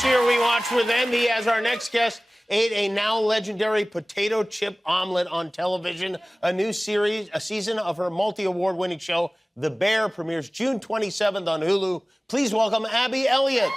This year, we watched with Andy as our next guest ate a now legendary potato chip omelet on television. A season of her multi-award winning show, The Bear, premieres June 27th on Hulu. Please welcome Abby Elliott.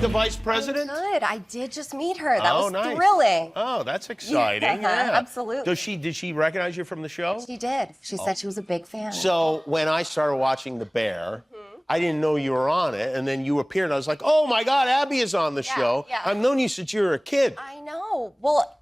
The vice president? I'm good. I did just meet her. That was nice. Thrilling. Oh, that's exciting. Yeah. Absolutely. Did she recognize you from the show? She did. She said she was a big fan. So when I started watching The Bear, I didn't know you were on it, and then you appeared. I was like, oh my God, Abby is on the show. Yeah. I've known you since you were a kid. I know. Well,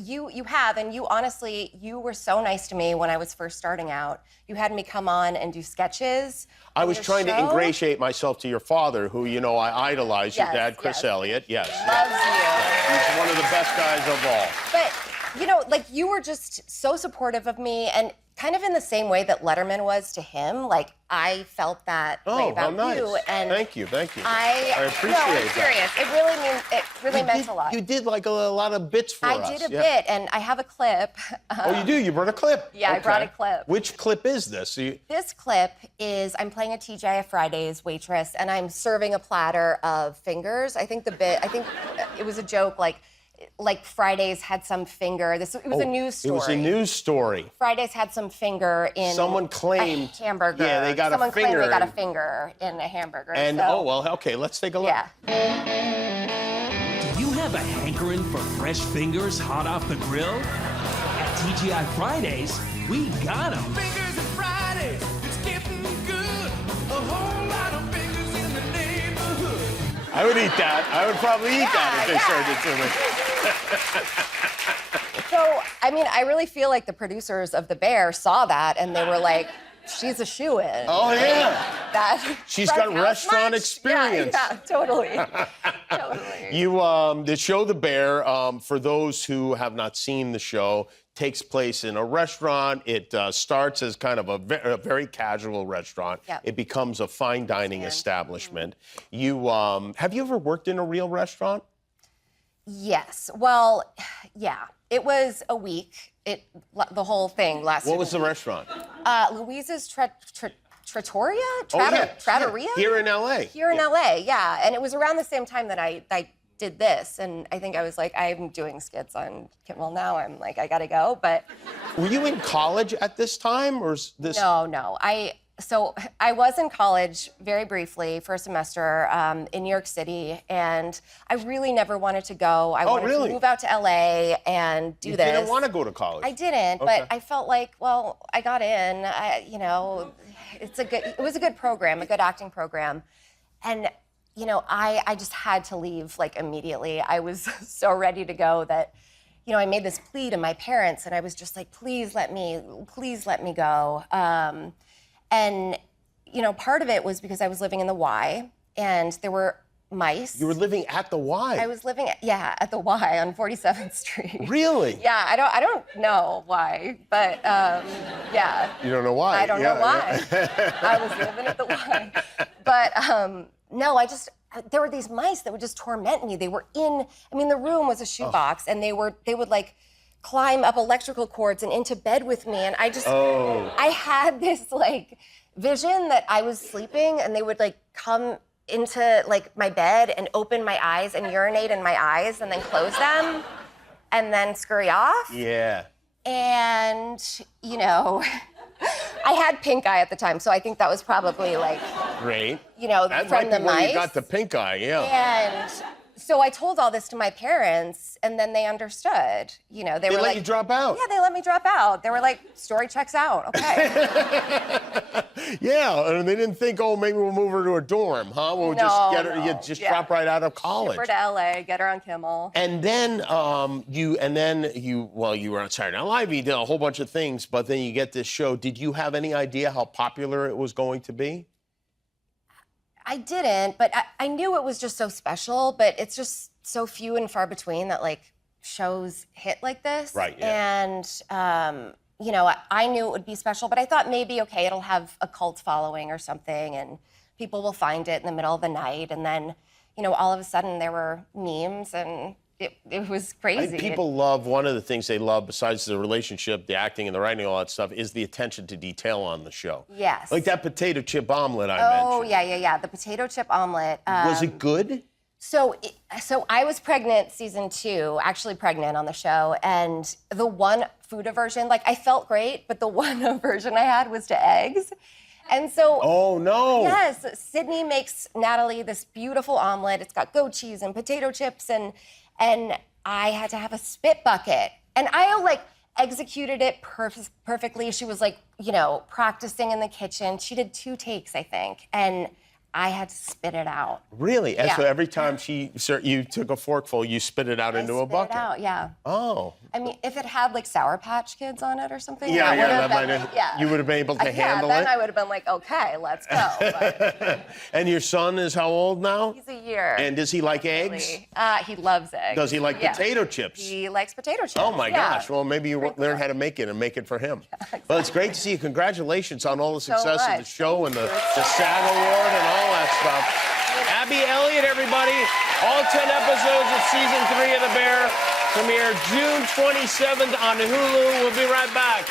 you have, and you honestly, you were so nice to me when I was first starting out. You had me come on and do sketches. I was trying to ingratiate myself to your father, who, you know, I idolize, your dad, Chris Elliott. Yes. Loves you. He's one of the best guys of all. But, you know, like, you were just so supportive of me, and kind of in the same way that Letterman was to him. Like, I felt that way about you. And thank you. I appreciate that. No, I'm that. serious. It really meant a lot. You did like a lot of bits for us. I did a bit, and I have a clip. Oh, you do? You brought a clip? Yeah, okay. I brought a clip. Which clip is this? This clip is I'm playing a TGI Fridays waitress, and I'm serving a platter of fingers. I think it was a joke, like Fridays had some finger. It was a news story. It was a news story. Fridays had some finger in someone claimed a hamburger. Yeah, they got someone a finger. Someone claimed they got a finger in a hamburger. And okay, let's take a look. Yeah. Do you have a hankering for fresh fingers hot off the grill? At TGI Fridays, we got them. Fingers and Fridays, it's getting good. A whole lot of fingers in the neighborhood. I would eat that. I would probably eat that if they served it to me. So, I mean, I really feel like the producers of The Bear saw that, and they were like, she's a shoo-in. Oh, yeah. She's got restaurant experience. Yeah, totally. The show The Bear, for those who have not seen the show, takes place in a restaurant. It starts as kind of a very casual restaurant. Yep. It becomes a fine dining establishment. Have you ever worked in a real restaurant? Yes. Well, yeah. It was a week. The whole thing lasted. What was the restaurant? Louise's Trattoria? Trattoria? Here in L.A. Here in L.A., yeah. And it was around the same time that I did this, and I think I was like, I'm doing skits on Kimmel now. I'm like, I gotta go, but... Were you in college at this time, or is this... No. So I was in college very briefly for a semester in New York City, and I really never wanted to go. I wanted to move out to LA and do this. You didn't want to go to college? I didn't, but I felt like, well, I got in. It was a good program, a good acting program, and I just had to leave like immediately. I was so ready to go that. I made this plea to my parents, and I was just like, please let me go. And, part of it was because I was living in the Y, and there were mice. You were living at the Y? I was living, at the Y on 47th Street. Really? Yeah, I don't know why, but, yeah. You don't know why? I don't know why. I was living at the Y. But, no, there were these mice that would just torment me. They were the room was a shoebox, and they would like climb up electrical cords and into bed with me, and I had this like vision that I was sleeping, and they would like come into like my bed and open my eyes and urinate in my eyes and then close them and then scurry off. Yeah. And I had pink eye at the time, so I think that was probably like great. That from the mice. You got the pink eye, yeah. And so I told all this to my parents, and then they understood. They were let you drop out. Yeah, they let me drop out. They were like, story checks out. Okay. Yeah, and they didn't think, maybe we'll move her to a dorm, huh? We'll just get her. You just drop right out of college. Ship her to LA, get her on Kimmel. And then you were on Saturday Night Live. You did a whole bunch of things, but then you get this show. Did you have any idea how popular it was going to be? I didn't, but I knew it was just so special, but it's just so few and far between that, like, shows hit like this. Right, yeah. And, I knew it would be special, but I thought maybe, okay, it'll have a cult following or something, and people will find it in the middle of the night, and then, you know, all of a sudden there were memes and it was crazy. People love, one of the things they love besides the relationship, the acting and the writing, all that stuff, is the attention to detail on the show. Yes. Like that potato chip omelet I mentioned. Oh, yeah. The potato chip omelet. Was it good? So I was pregnant season 2, actually pregnant on the show, and the one food aversion, like I felt great, but the one aversion I had was to eggs. And so, oh no. Yes, Sydney makes Natalie this beautiful omelet. It's got goat cheese and potato chips, and I had to have a spit bucket. And I like executed it perfectly. She was like, you know, practicing in the kitchen. She did 2 takes, I think, and I had to spit it out. Really? And Yeah. so every time you took a forkful, you spit it out into a bucket? Spit it out, yeah. Oh. I mean, if it had like Sour Patch Kids on it or something, Yeah, that that would have been, you would have been able to handle then it? I would have been like, okay, let's go. But And your son is how old now? he's a year. And does he like eggs? He loves eggs. Does he like potato chips? He likes potato chips. Oh my yeah. gosh! Well, maybe you learn how to make it and make it for him. Well, it's great to see you. Congratulations on all the success of the much. show and the SAG award and all that stuff. Abby Elliott, everybody. All 10 episodes of season 3 of The Bear premiere June 27th on Hulu. We'll be right back.